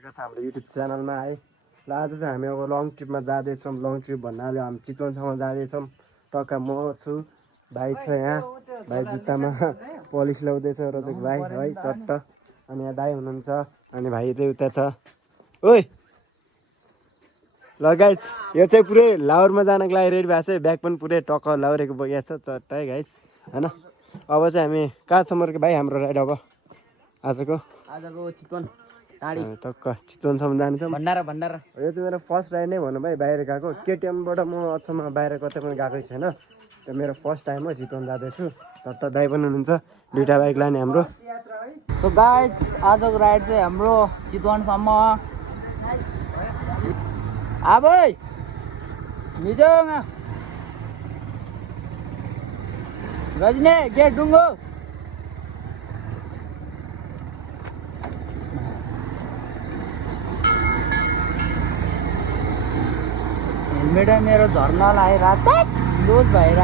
आएको छ हाम्रो युट्युब च्यानलमा है। ल आज चाहिँ हामी अब लङ ट्रिपमा जाँदैछौँ। लङ ट्रिप भन्नाले हामी चितवनसम्म जाँदैछौँ। टक्का म छु, भाइ छ यहाँ, भाइ जुत्तामा पलिस ल्याउँदैछ रजक भाइ है चट्ट। अनि यहाँ दाइ हुनुहुन्छ अनि भाइ चाहिँ उता छ। ओइ ल गाइस यो चाहिँ पुरै लाहोरमा जानको लागि रेडी भएको छ। ब्याग पनि पुरै टक्क लाउरेको बगेको छ चट्ट है गाइस होइन। अब चाहिँ हामी कहाँसम्म भाइ हाम्रो राइड अब आजको चितवन टाढी टक्क चितवनसम्म जान्छौँ। भण्डारा भण्डारा यो चाहिँ मेरो फर्स्ट राइड नै भनौँ भाइ बाहिर गएको। केटिएमबाट म अचम्म बाहिर कतै पनि गएकै छैन। त्यो मेरो फर्स्ट टाइम हो चितवन जाँदैछु। चट्ट दाइ पनि हुनुहुन्छ, दुइटा बाइक लाने हाम्रो। सो गाइस आजको राइड चाहिँ हाम्रो चितवनसम्म। आबै मिजोमा रजनी गेट डुङ्गो हेलमेट मेरो झर्ना लगाएर लुज भएर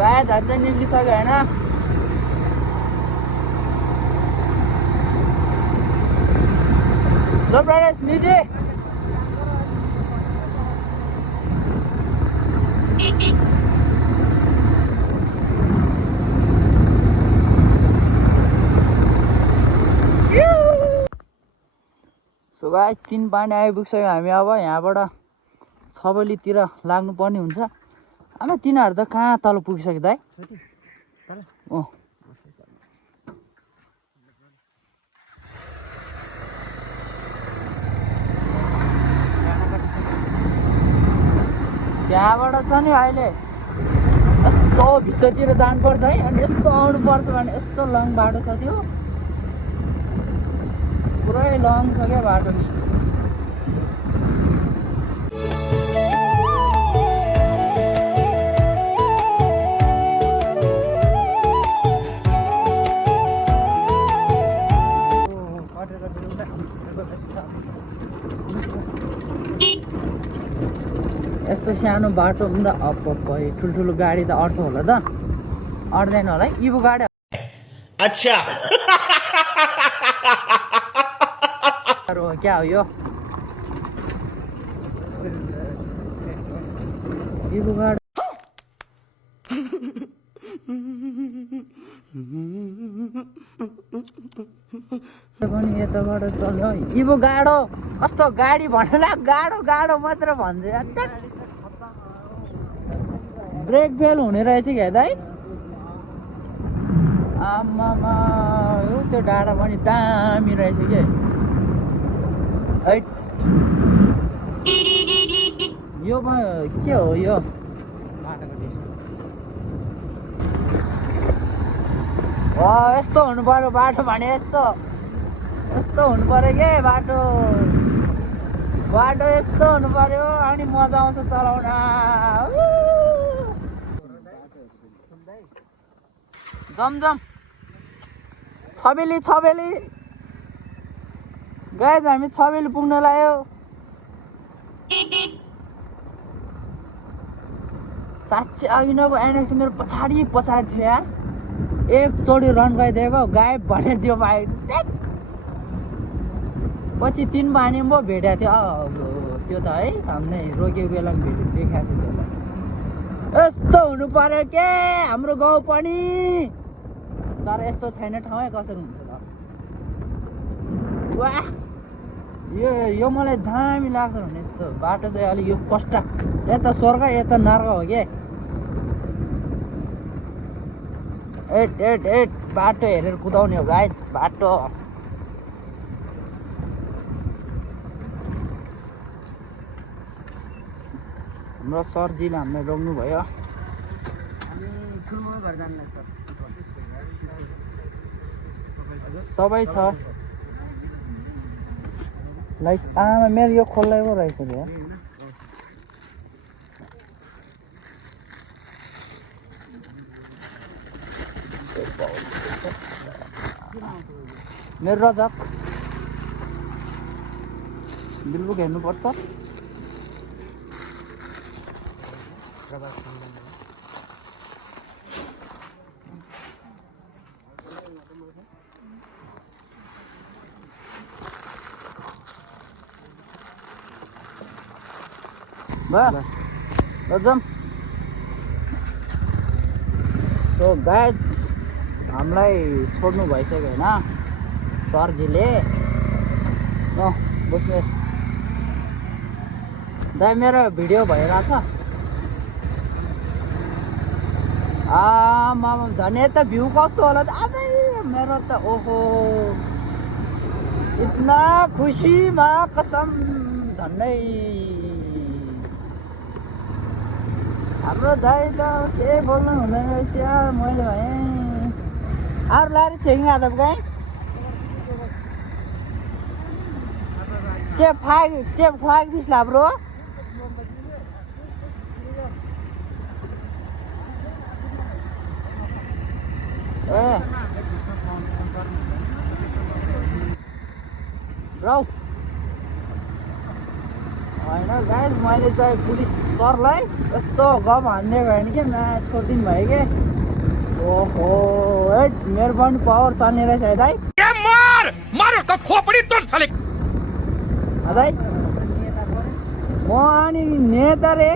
गाय झन् निक्लिसक्यो होइन। ल प्रणेश निजे सो गाइस 3 पानी आइपुग्छौँ हामी। अब यहाँबाट छबलीतिर लाग्नु पर्ने हुन्छ। आमा तिनीहरू त कहाँ तल पुगिसक्यो दाइ? अँ त्यहाँबाट छ नि अहिले यस्तो भित्रतिर जानुपर्छ है। अनि यस्तो आउनुपर्छ भने यस्तो लङ बाटो छ त्यो, पुरै लङ छ क्या बाटो नि। यस्तो सानो बाटो पनि त अप ठुल्ठुलो गाडी त अट्छ होला त? अट्दैन होला है इभो गाडी। अच्छा क्या हो यो इभो गाडी? पनि यताबाट चल्यो इभो गाडो। कस्तो गाडी भनेर गाडो गाडो मात्र भन्छ। ब्रेक फेल हुने रहेछ क्या दाइ? आमामा त्यो डाँडा पनि दामी रहेछ के। यो के हो यो? यस्तो हुनु पर्यो बाटो भने। यस्तो यस्तो हुनु पर्यो के बाटो। बाटो यस्तो हुनु पर्यो अनि मजा आउँछ चलाउन। जमजम छबेली छबेली गाइस हामी छबेली पुग्न लाग्यो। साँच्चै अघि नभए एनएक्स मेरो पछाडि थियो यार। एकचोटि रन गइदिएको गायब भने त्यो बाइक। पछि 3 पानी पो भेटेको थियो त्यो त है। हामीले रोकेको बेला पनि देखाएको थियो त्यसलाई। यस्तो हुनु पर्यो के हाम्रो गाउँ पनि। तर यस्तो छैन ठाउँ कसरी हुन्छ त? वाह यो मलाई दामी लाग्छ भने यस्तो बाटो चाहिँ अलिक यो कष्ट। यता स्वर्ग यता नर्क हो के। एट बाटो हेरेर कुदाउने हो गाइस बाटो। हाम्रो सरजीले हामीलाई रोक्नु भयो। सबै छ लाइस। आमा मेरो यो खोल्लै पो रहेछ क्या। मेरो रजक बिलबुक हेर्नुपर्छ। भयो ल जाऊँ सो गाइज हामीलाई छोड्नु भइसक्यो होइन सरजीले बस्नु दाइ मेरो भिडियो भइरहेछ मामा झन् यता भ्यू कस्तो होला त अबे मेरो त ओहो इतना खुसीमा कसम झन्डै हाम्रो दाइ त के बोल्नु हुँदैन रहेछ मैले भएँ अरू लाएर छेकिङ आदब गएँ के फाग दिस लाब्रो ए रौ होइन गाइस मैले चाहिँ पुलिस सरलाई यस्तो गफ हान्ने भयो भने के म्याच छोडिदिनु भयो के ओहो हेट मेरो पनि पावर चल्ने रहेछ है दाइ दाइ म अनि नेता रे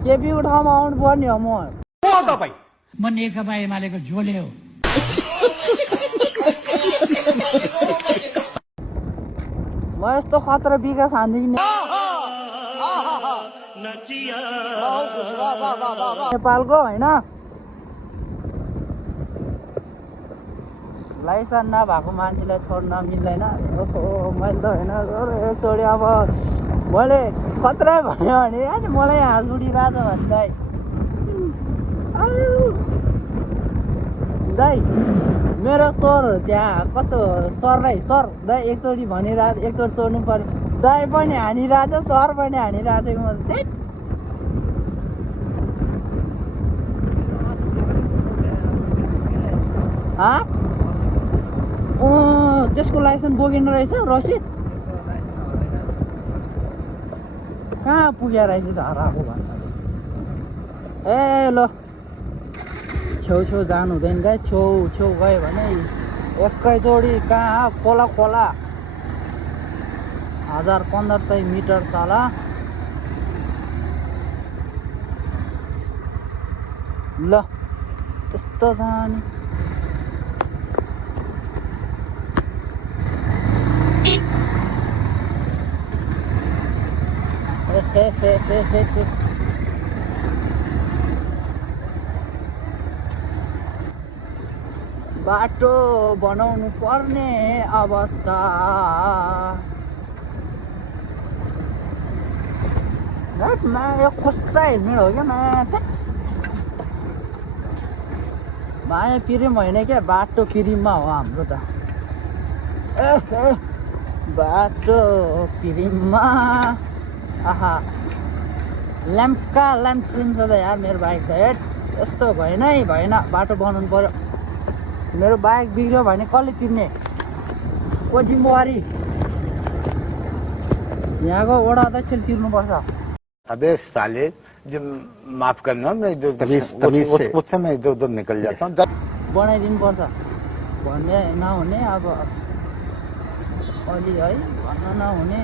केपीको ठाउँमा आउनु पर्ने हो म नेकपा एमालेको झोले हो म यस्तो खतरा विकास हान्दिनँ नेपालको होइन लाइसेन्स नभएको मान्छेलाई छोड्न मिल्दैन ओहो मैले त होइन एकचोटि अब मैले खतरा भन्यो भने अनि मलाई हाँस उठिरहेछ भने दाइ मेरो सर त्यहाँ कस्तो सरलाई सर दाइ एकचोटि भनिरहेको एकचोटि चोर्नु पर्यो दाइ पनि हानिरहेछ सर पनि हानिरहेछ म त्यही त्यसको लाइसेन्स बोकिनु रहेछ रसिद कहाँ पुगेर रहेछ धराको भन्दा ए ल छेउ जानु हुँदैन गाई छेउ गयो भने एकैचोटि कहाँ खोला 1500 मिटर तल ल त्यस्तो जाने बाटो बनाउनु पर्ने अवस्था यो कस्तो हेलमेट हो क्या माया पिरिम होइन क्या बाटो पिरिममा हो हाम्रो त बाटो पिरिममा आहा ल्याम्प छुन्छ त यार मेरो बाइक त हेट यस्तो भएन बाटो बनाउनु पर्यो मेरो बाइक बिग्रियो भने कसले तिर्ने को जिम्मेवारी यहाँको वडा अध्यक्षले तिर्नुपर्छ अबे साले जो माफ करना मैं जो उससे मैं इधर उधर निकल जाता हूँ बनाइदिनु पर्छ भन्ने नहुने अब अलि है भन्न नहुने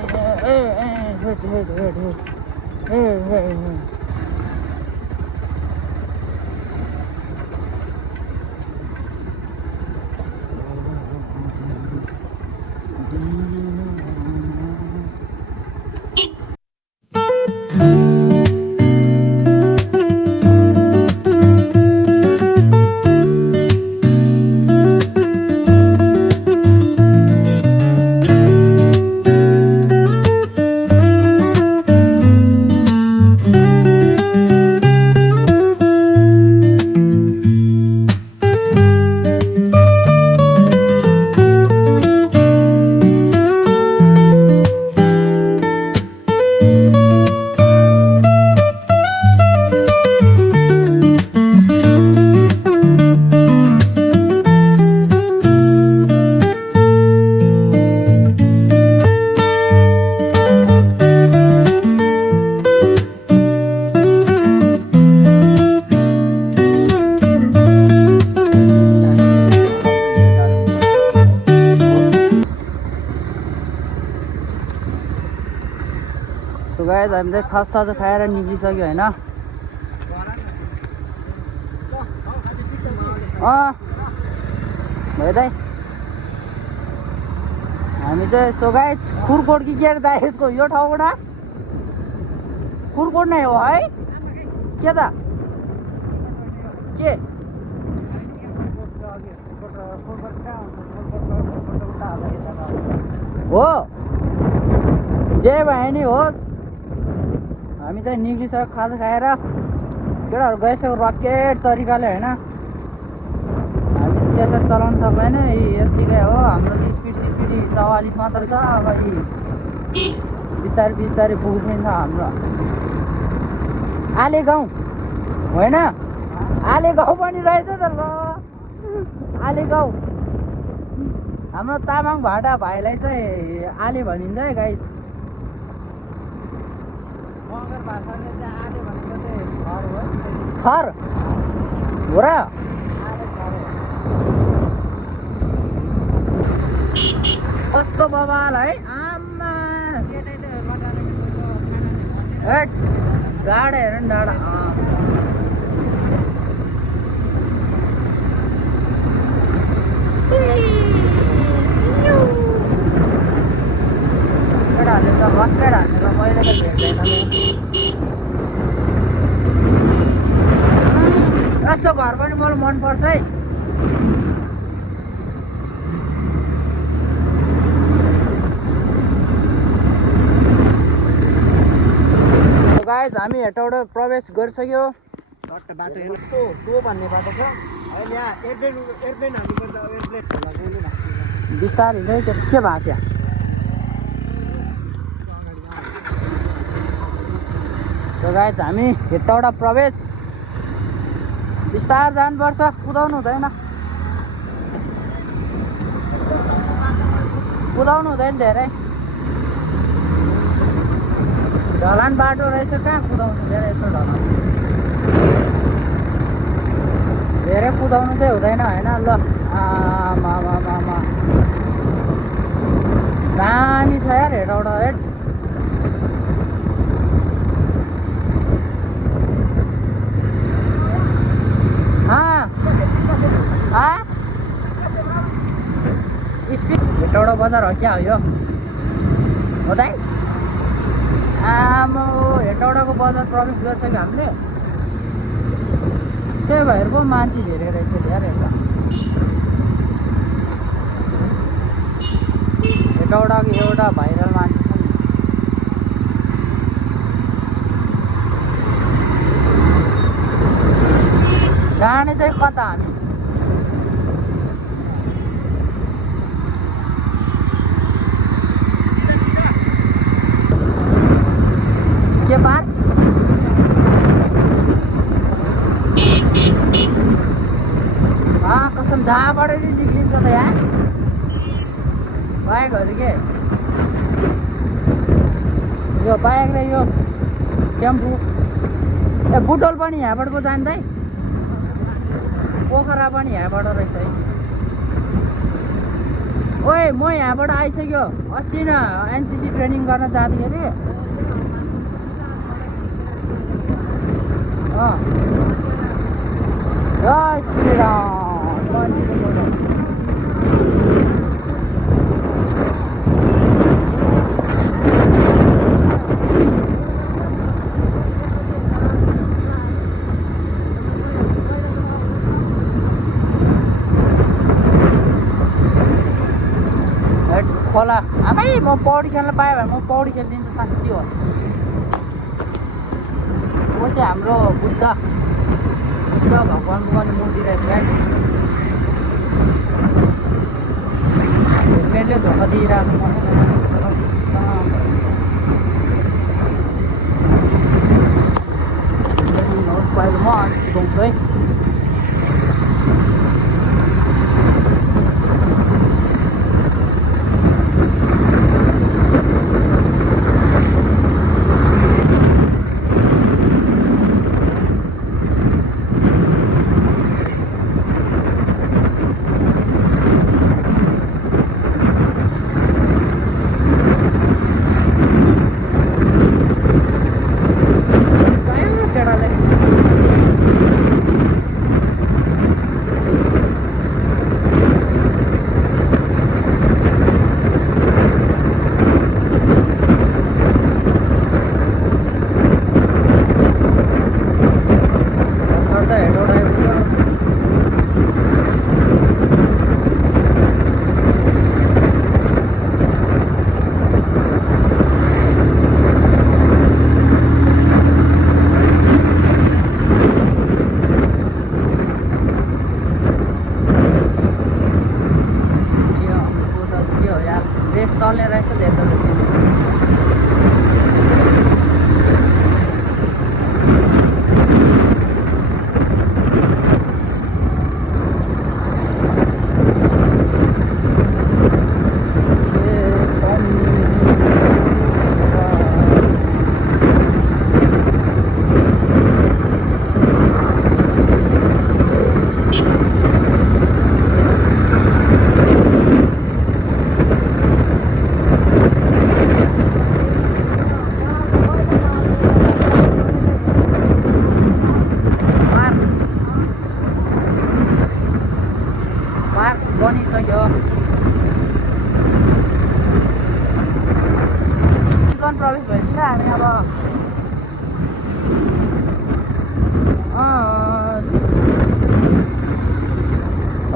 हामी चाहिँ खाजा खाएर निक्लिसक्यो होइन। भयो दाइ हामी चाहिँ सोगाइ खुरकोट कि के अरे दाइ यसको यो ठाउँबाट खुरकोट नै हो है के त के हो जे भए नि होस् हामी चाहिँ निक्लिसक्यो खाजा खाएर केटाहरू गइसक्यो रकेट तरिकाले होइन। हामी त त्यसरी चलाउन सक्दैन यतिकै हो हाम्रो त स्पिड 44 मात्र छ। अब यी बिस्तारै बिस्तारै पुग्छ हाम्रो आले गाउँ होइन आले गाउँ पनि रहेछ त ल आले गाउँ हाम्रो तामाङ भाटा भाइलाई चाहिँ आले भनिन्छ है गाइस। मगर भाषाले चाहिँ आले भनेको चाहिँ घर हो थर हो र कस्तो बवाल है आमा डाँडा हेर नि डाँडा केटाहरूले त रकेट हानेर मैले त भेट्दैन यस्तो घर पनि मलाई मनपर्छ है। गाइस हामी हेटौँडा प्रवेश गरिसक्यो। बाटो टो भन्ने बाटो छ अहिले यहाँ एयरप्लेन हाल्नुपर्छ एयरप्लेन बिस्तारै हिँड्दै के भएको छ सो गाइस हामी हेटौँडा प्रवेश बिस्तार जानुपर्छ कुदाउनु हुँदैन धेरै ढलान बाटो रहेछ कहाँ कुदाउनु धेरै यस्तो ढलान धेरै कुदाउनु चाहिँ हुँदैन होइन। ल आमा दामी छ यार हेटौँडा हेट स्पिड हेटौँडा बजार हो क्या हो यो हो दाइ आमा हेटौँडाको बजार प्रवेश गरिसक्यो हामीले। त्यही भएर पो मान्छे धेरै रहेछ यार हेटौँडाको एउटा भाइरल मान्छे छ नि जाने चाहिँ कता हामी के पार कसम जहाँबाट नि निक्लिन्छ त यार बाइकहरू के यो बाइक र यो टेम्पू बुटोल पनि यहाँबाट पो जान्दै पोखरा पनि यहाँबाट रहेछ है। ओए म यहाँबाट आइसक्यो अस्ति न एनसिसी ट्रेनिङ गर्न जाँदाखेरि जय श्रीराम खोला आमै म पौडी खेल्न पाएँ भने म पौडी खेलिदिन्छु साँच्ची हो। वो चाहिँ हाम्रो बुद्ध भगवान्को पनि मूर्ति रहेछ क्या हेलमेटले धोका दिइरहेको पहिलो म गाउँछु है।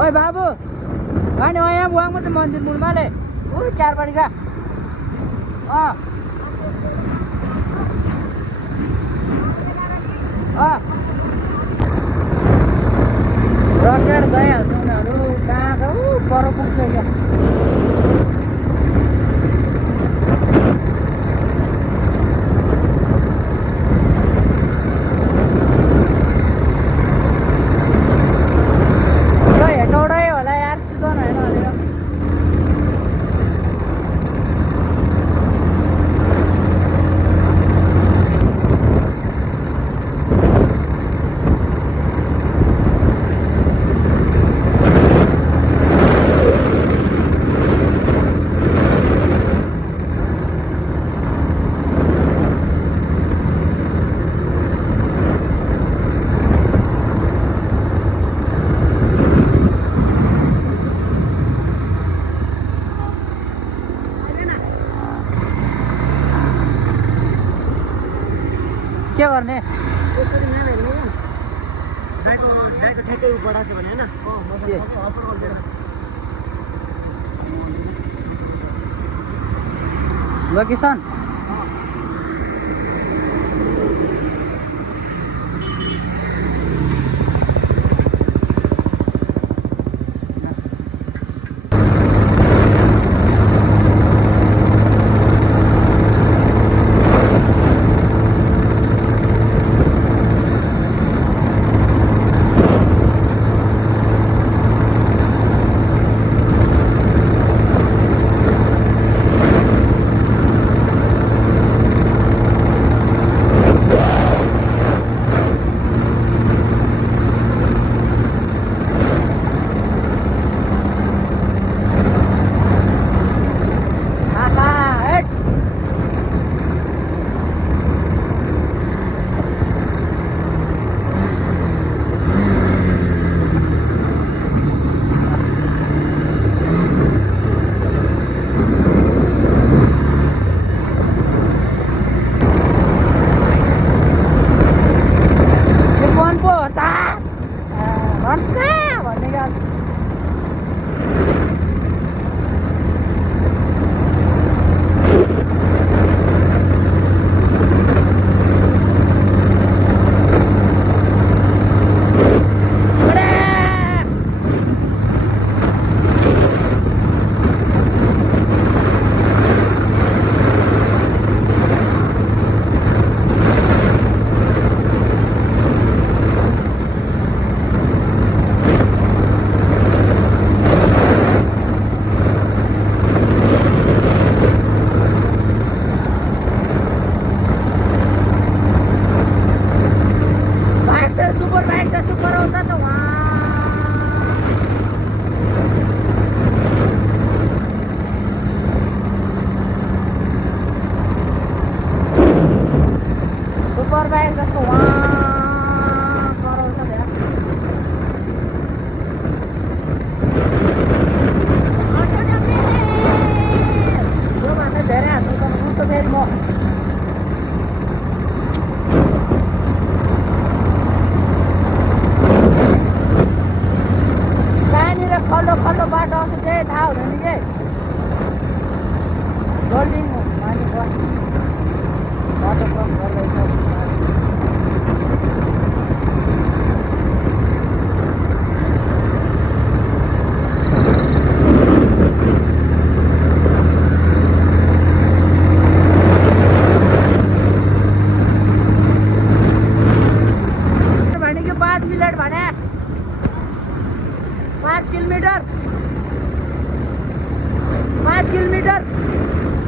ओए बाबु अनि यहाँ बुवाङमा चाहिँ मन्दिर मुडमाले ऊ क्यारपाडीका रकेट गइहाल्छ उनीहरू कहाँ पर पुग्छ क्या हेटौडै होला यार चिकन होइन अलिक के गर्ने दाइको ठेक्कै बढाएको छ भने होइन लोकेसन खल्लो बाटो आउँछ त्यही थाहा हुँदैन कि गोल्डिङ माने बाटो क्रस गर्दैछ भनेको 5 मिनट भने 5 किलोमिटर 5 किलोमिटर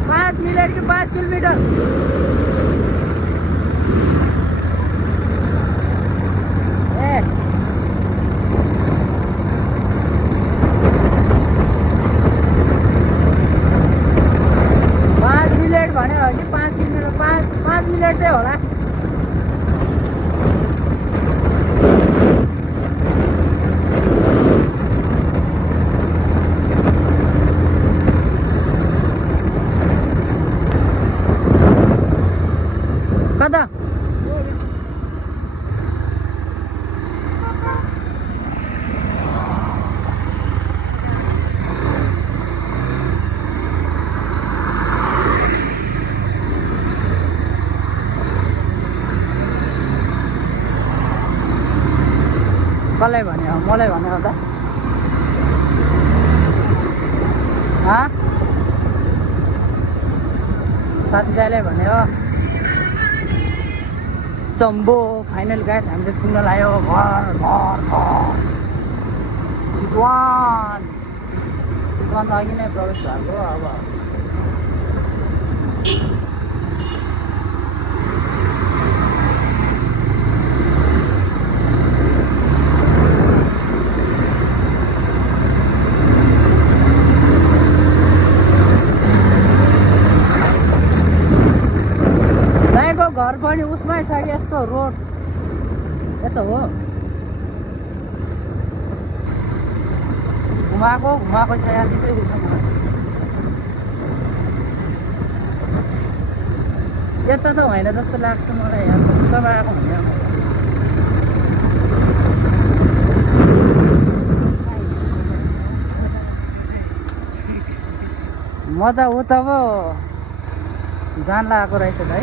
5 मिनट के 5 किलोमिटर ए 5 मिनट भन्यो भने 5 किलोमिटर 5 मिनट चाहिँ होला कसलाई भन्यो मलाई भन्यो त साथीलाई भन्यो सम्बो फाइनल गाइस हामी चाहिँ पुग्न लाग्यो घर चितवन त अघि नै प्रवेश भएको अब घर पनि उसमै छ कि यस्तो रोड यस्तो हो घुमाएको छ यार त्यसै उठ्छ यता त होइन जस्तो लाग्छ मलाई यार समाएको होइन म त उता पो जान लगाएको रहेछ है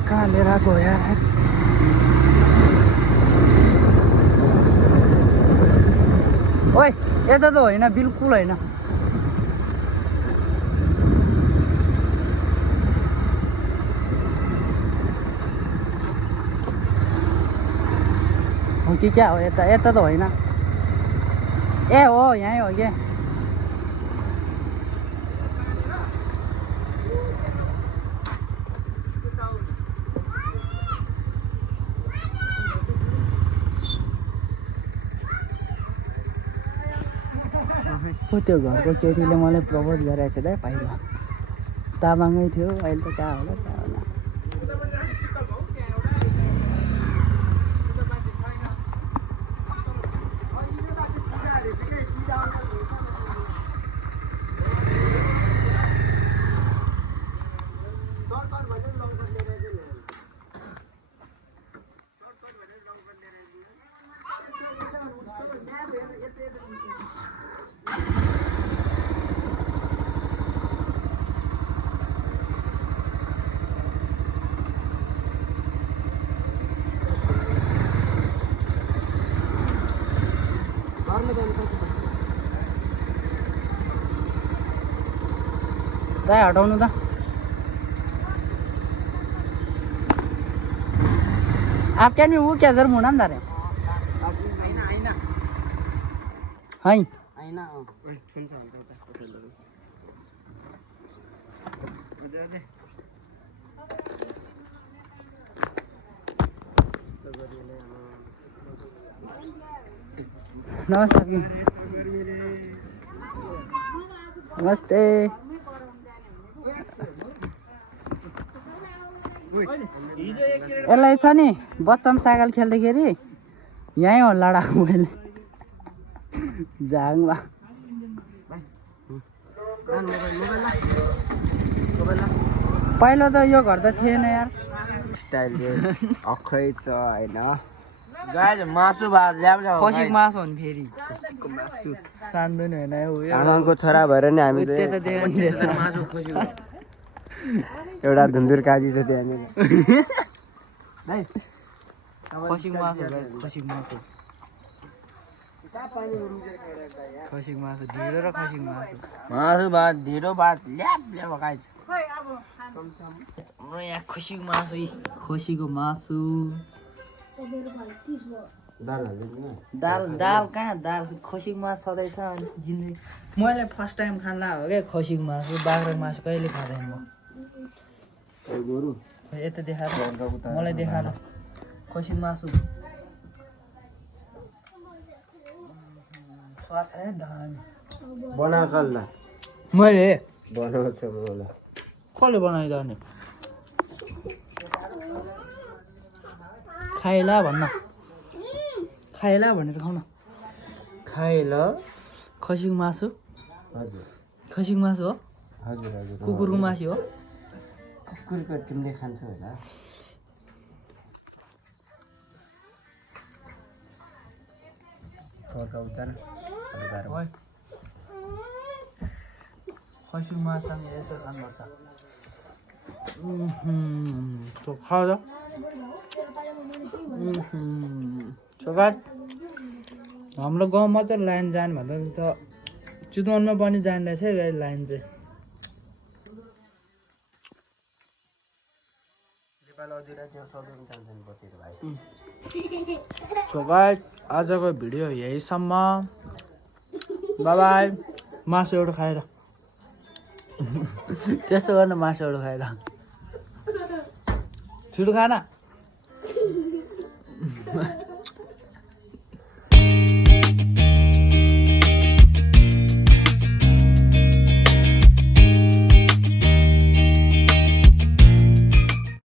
कहाँ लिएर गयो यार ओइ यता त होइन बिल्कुल होइन हो कि क्या हो यता त होइन ए हो यहीँ हो क्या त्यो घरको केटीले मलाई प्रपोज गरेको थियो त पहिला तामाङै थियो अहिले त कहाँ होला दाइ हटाउनु त आप क्या नहीं वो क्या जर मुड़ा अंदर है हाय नमस्ते नमस्ते यसलाई छ नि बच्चामा साइकल खेल्दाखेरि यहीँ हो लडाएको मैले झाङमा पहिलो त यो घर त थिएन यार स्टाइल अखै छ होइन गाइस मासु भात ल्याब खसीको मासु हो नि फेरि मासु सान्दो नि होइन आमाको छोरा भएर नि हामी मासु खसीको एउटा धुन्दुर काजी छ त्यहाँनिर खसीको मासु खसीको मासु खसीको मासु ढिँडो र खसीको मासु मासु भात ढिँडो भात ल्याब गाइस हाम्रो यहाँ खसीको मासु खसीको मासु दाल कहाँ दाल खसीको मासु सधैँ छ जिन्दगी मैले फर्स्ट टाइम खान लाग्यो क्या खसीको मासु बाख्राको मासु कहिले खाँदैन म यता देखाएर मलाई देखाएर खसीको मासु स्वाद छ है दामी बनाएको मैले बनाउँछ मलाई कसले बनाइदियो अनि खाएला भन्न खाएला भनेर खाउन खाए ल खसीको मासु हजुर खसीको मासु हो हजुर हजुर कुकुरको मासु हो कुकुरको तिमीले खान्छौ होला ओइ खसीको मासुसँग यसो खानुपर्छ तो खा त सगात हाम्रो गाउँमा त लाइन जाने भन्दा त चितवनमा पनि जाँदैछ है लाइन चाहिँ सो गाइस आजको भिडियो यहीसम्म बाइ बाइ मासु एउटा खाएर त्यस्तो गर्न मासु एउटा खाएर छिटो खाना